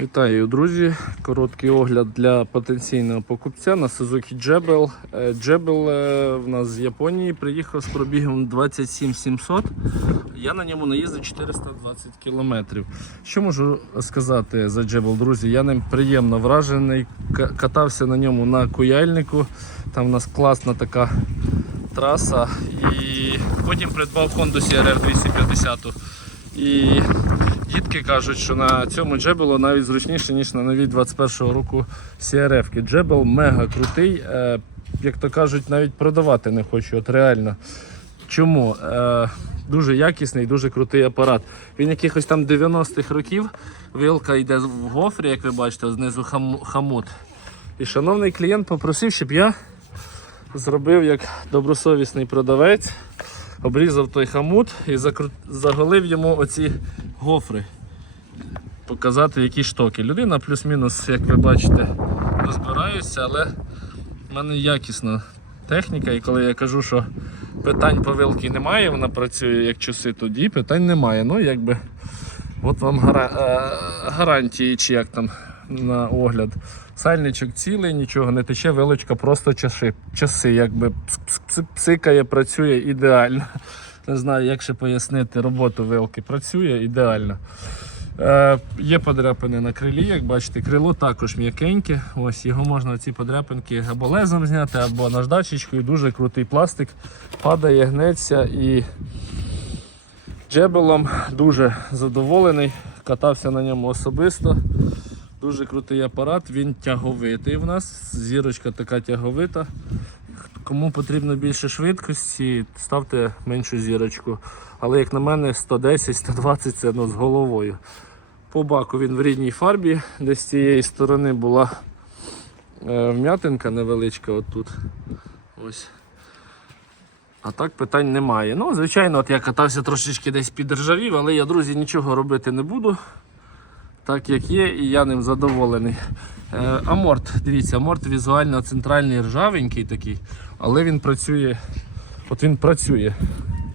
Вітаю, друзі! Короткий огляд для потенційного покупця на Suzuki Jebel. Е, Jebel е, в нас з Японії приїхав з пробігом 27 700. Я на ньому наїздив 420 кілометрів. Що можу сказати за Jebel, друзі? Я ним приємно вражений. Катався на ньому на куяльнику. Там у нас класна така траса. І потім придбав Honda CRF 250. І дітки кажуть, що на цьому джебелу навіть зручніше, ніж на новій 21-го року CRF. Джебел мега крутий. Е, як то кажуть, навіть продавати не хочу. От реально. Чому? Е, дуже якісний, дуже крутий апарат. Він якихось там 90-х років. Вилка йде в гофрі, як ви бачите, знизу хам- хамут. І шановний клієнт попросив, щоб я зробив як добросовісний продавець обрізав той хамут і закру- заголив йому оці гофри. Показати, які штоки. Людина плюс-мінус, як ви бачите, розбирається, але в мене якісна техніка. І коли я кажу, що питань по вилки немає, вона працює як часи, тоді питань немає. Ну, якби, от вам е, гарантії, чи як там на огляд. Сальничок цілий, нічого не тече, вилочка просто часи, часи якби пс- пс- псикає, працює ідеально. Не знаю, як ще пояснити роботу вилки. Працює ідеально. Е, є подряпини на крилі, як бачите, крило також м'якеньке. Ось його можна ці подряпинки або лезом зняти, або наждачечкою. Дуже крутий пластик. Падає, гнеться і джебелом дуже задоволений. Катався на ньому особисто. Дуже крутий апарат, він тяговитий в нас. Зірочка така тяговита. Кому потрібно більше швидкості, ставте меншу зірочку. Але як на мене, 110-120 це ну, з головою. По баку він в рідній фарбі, десь з цієї сторони була е, вм'ятинка невеличка отут. Ось. А так питань немає. Ну, звичайно, от я катався трошечки десь підржавів, але я, друзі, нічого робити не буду. Так як є, і я ним задоволений. Е, аморт, дивіться, аморт візуально центральний ржавенький такий, але він працює, от він працює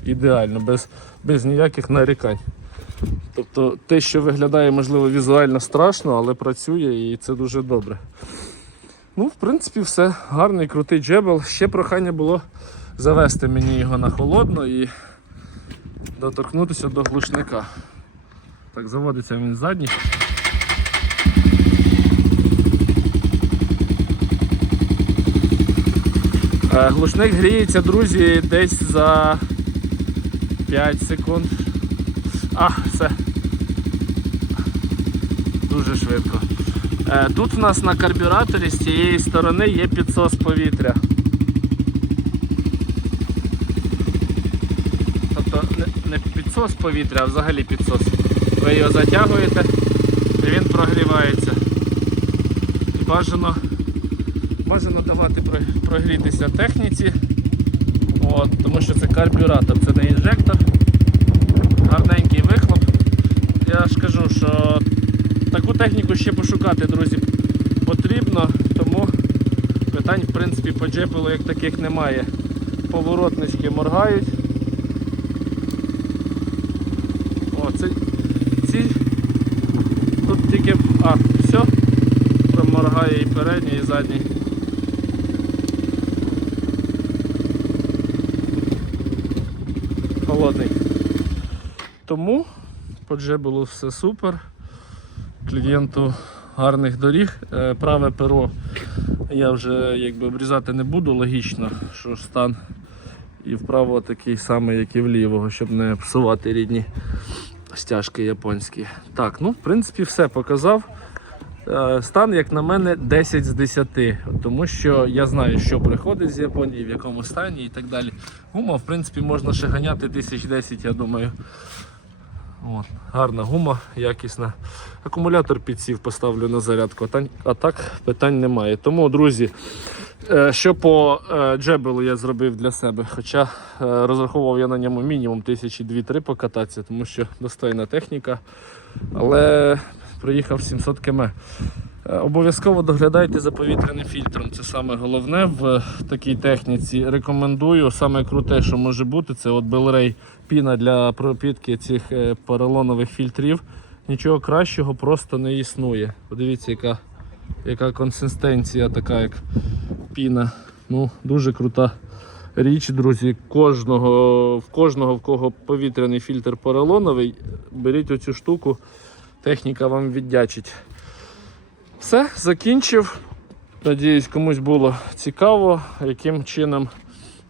ідеально, без, без ніяких нарікань. Тобто те, що виглядає, можливо, візуально страшно, але працює і це дуже добре. Ну, в принципі, все. Гарний, крутий джебел. Ще прохання було завести мені його на холодно і доторкнутися до глушника. Так, заводиться він задній. Глушник гріється, друзі, десь за 5 секунд. А, все. Дуже швидко. Е, Тут в нас на карбюраторі з цієї сторони є підсос повітря. Тобто не підсос повітря, а взагалі підсос. Ви його затягуєте і він прогрівається. І бажано, бажано давати прогрітися техніці. От, тому що це карбюратор, це не інжектор. Гарненький вихлоп. Я ж кажу, що таку техніку ще пошукати, друзі, потрібно, тому питань в принципі по джепелу як таких немає. Поворотнички моргають. О, це, ці тут тільки... А, все, проморгає і передній, і задній. Холодний. Тому по джебелу все супер. Клієнту гарних доріг. Е, Праве перо я вже якби обрізати не буду, логічно, що стан і вправо такий самий, як і влівого, щоб не псувати рідні стяжки японські. Так, ну в принципі все показав. Е, Стан, як на мене, 10 з 10, тому що я знаю, що приходить з Японії, в якому стані і так далі. Гума, в принципі, можна ще ганяти 1010, я думаю. От, гарна гума, якісна. Акумулятор підсів, поставлю на зарядку, а так питань немає. Тому, друзі, е, що по е, джебелу я зробив для себе. Хоча розраховував я на ньому мінімум тисячі 2-3 покататися, тому що достойна техніка. Але приїхав 700 км. Е, Обов'язково доглядайте за повітряним фільтром. Це саме головне в такій техніці. Рекомендую. Саме круте, що може бути, це от Белрей піна для пропітки цих е, поролонових фільтрів. Нічого кращого просто не існує. Подивіться, яка, яка консистенція, така як піна. Ну, дуже крута річ, друзі. Кожного, в кожного, в кого повітряний фільтр поролоновий, беріть оцю штуку, техніка вам віддячить. Все, закінчив. Надіюсь, комусь було цікаво, яким чином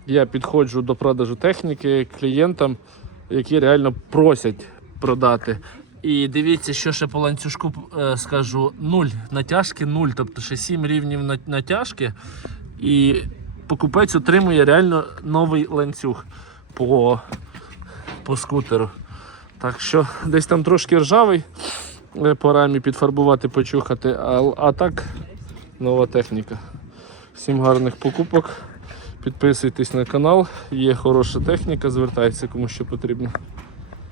я підходжу до продажу техніки клієнтам, які реально просять продати. І дивіться, що ще по ланцюжку е, скажу: нуль натяжки, нуль, тобто ще 7 рівнів натяжки. І покупець отримує реально новий ланцюг по, по скутеру. Так що десь там трошки ржавий, е, по рамі підфарбувати, почухати, а, а так нова техніка. Всім гарних покупок. Підписуйтесь на канал, є хороша техніка, звертайтеся кому що потрібно.